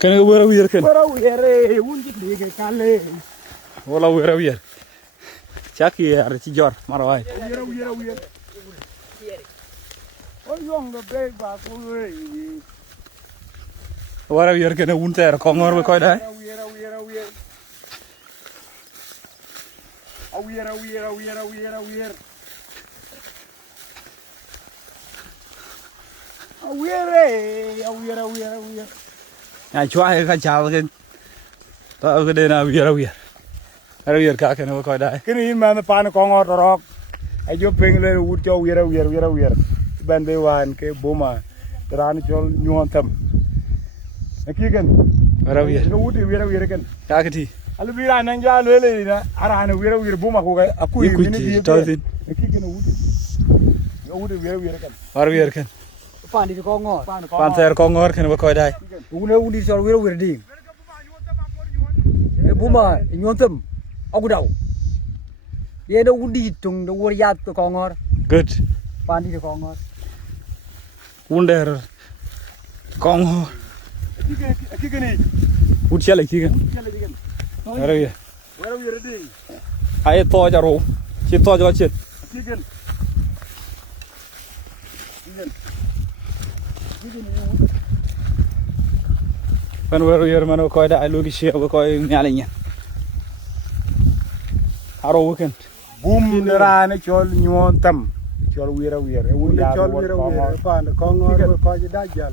Can you wear a weird? Wundi ke kale. Wala wear a weird. Chucky or Tijor, Marawai. Wira. Oh, young the big back away. What are you going to wound there? Kongor, we quite high. I try a child again. Cái đây là weird cả cái nó coi đây. Cái này mà pan con ngọt rock. Ai chụp pin lên út cho wira. Bên đây hoàn cái bố mà ran cho nhuon tâm. Cái gần. Weird. Nó út wira kan. Cả cái gì? Alu bira nang ja lele na ara na wira bố mà ko cái aku Ini kuci, tahu sih. Cái kan út wira kan. Weird kan. Pan di con ngor. Pan saya kongor kan coi đây. Undi sol wira ding. Buma nyontem aku dau. Ye no undi tung do wor yat con ngor. Good. Pan di con ngor. Wunder kongor. Cái này. Út chia lại kia kan. Weird. Wira ding. Ai to cho ro. Chỉ to cho chết. Cái kan. When we're man coi đây luôn cái xe với coi nhà này nhỉ. Haro weekend. Boom ra na cho nhuon tâm. Cho wira. Uli chol wira pan con ngor coi da jal.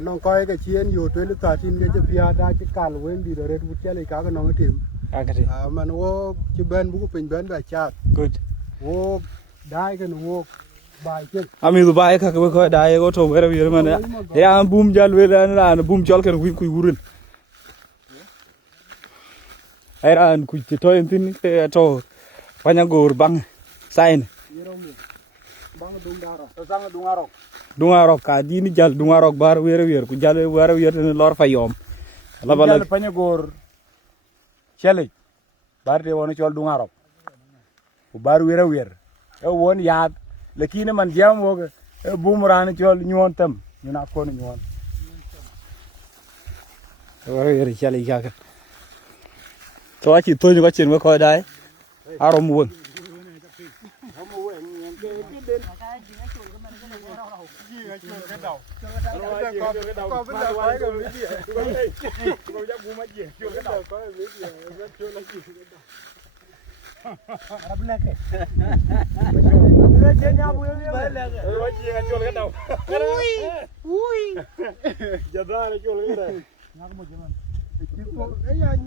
Nong coi cái chiếnอยู่ตัวลึกตาทินก็จะพิอาได้จะการเว้นดีเดเรดวุฒิเลยก็น้องทีม Cái gì? มันว่าจะเบนบุกเป็นเบนแบบชาติ Good. ว่าได้กันว่าบายเช่น Ami du bae ka ko ko dai go to wera wir man ya boom jal wela na boom jal kan wi ku wurin era an ku to entin to panya gor bang sign bang dung dara Sang dungaro. dungaro ka di ni jal dungaro bar wera wir ku jal wera wir ne lor fayom la bala Jal panya gor. Chele. Bar de wona chol dungaro. Ku bar wira. E won yaad. Lakini man jam wo boom ra na chol nhuon tâm. Ñu na ko nhuon. wera wir chali ka ka to a chi to ni ko chen ko dai aro muon Jadar chol cái này. ấy anh